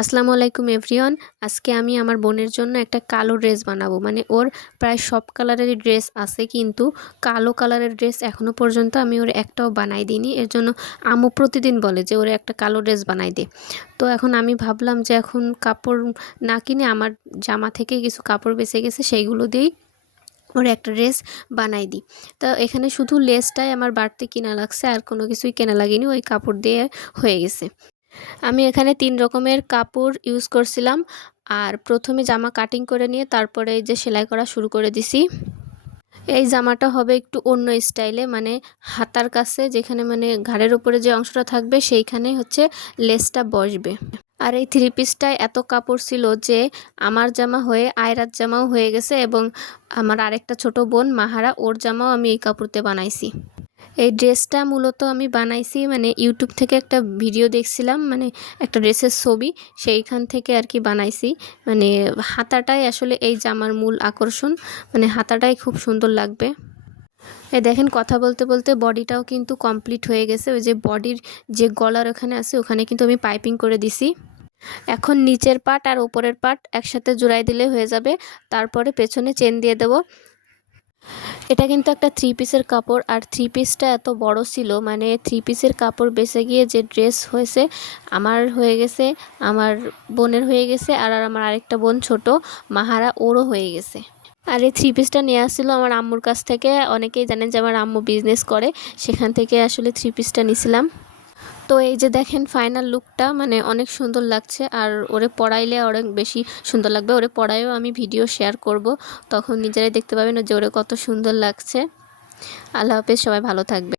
আসসালামু আলাইকুম এভরিওয়ান। আজকে আমি আমার বোনের জন্য একটা কালো ড্রেস বানাবো। মানে ওর প্রায় সব কালারেরই ড্রেস আছে, কিন্তু কালো কালারের ড্রেস এখনও পর্যন্ত আমি ওর একটাও বানাই দিইনি। এর জন্য আম্মু প্রতিদিন বলে যে ওরে একটা কালো ড্রেস বানাই দে। তো এখন আমি ভাবলাম যে এখন কাপড় না কিনে আমার জামা থেকে কিছু কাপড় বেঁচে গেছে, সেইগুলো দিয়েই ওর একটা ড্রেস বানাই দিই। তো এখানে শুধু লেসটাই আমার বাড়তি কিনা লাগছে, আর কোনো কিছুই কেনা লাগেনি, ওই কাপড় দিয়ে হয়ে গেছে। আমি এখানে ৩ রকমের কাপড় ইউজ করছিলাম। আর প্রথমে জামা কাটিং করে নিয়ে তারপরে এই যে সেলাই করা শুরু করে দিছি। এই জামাটা হবে একটু অন্য স্টাইলে, মানে হাতার কাছে যেখানে মানে ঘাড়ের উপরে যে অংশটা থাকবে সেইখানে হচ্ছে লেসটা বসবে। আর এই থ্রি পিসটায় এত কাপড় ছিল যে আমার জামা হয়ে আয়রার জামাও হয়ে গেছে, এবং আমার আরেকটা ছোট বোন মাহারা, ওর জামাও আমি এই কাপড়তে বানাইছি। এই ড্রেসটা মূলত আমি বানাইছি মানে ইউটিউব থেকে একটা ভিডিও দেখছিলাম, মানে একটা ড্রেসের ছবি, সেইখান থেকে আর কি বানাইছি। মানে হাতাটাই আসলে এই জামার মূল আকর্ষণ, মানে হাতাটাই খুব সুন্দর লাগবে। এই দেখেন, কথা বলতে বলতে বডিটাও কিন্তু কমপ্লিট হয়ে গেছে। ওই যে বডির যে গলার ওখানে আছে ওখানে কিন্তু আমি পাইপিং করে দিছি। এখন নিচের পার্ট আর উপরের পার্ট একসাথে জোড়াই দিলে হয়ে যাবে। তারপরে পেছনে চেন দিয়ে দেব। এটা কিন্তু একটা থ্রি পিসের কাপড়, আর থ্রি পিসটা এত বড় ছিল, মানে থ্রি পিসের কাপড় বেঁচে গিয়ে যে ড্রেস হয়েছে আমার হয়ে গেছে, আমার বোনের হয়ে গেছে, আর আমার আরেকটা বোন ছোট মাহারা, ওরও হয়ে গেছে। আর এই থ্রি পিসটা নিয়ে আসছিলো আমার আম্মুর কাছ থেকে। অনেকেই জানেন যে আমার আম্মু বিজনেস করে, সেখান থেকে আসলে থ্রি পিসটা নিছিলাম। তো এই যে দেখেন ফাইনাল লুকটা, মানে অনেক সুন্দর লাগছে। আর ওরে পড়াইলে অনেক বেশি সুন্দর লাগবে। ওরে পড়াইও আমি ভিডিও শেয়ার করব, তখন নিজেরাই দেখতে পাবেন যে ওরে কত সুন্দর লাগছে। আল্লাহ হাফেজ, সবাই ভালো থাকবে।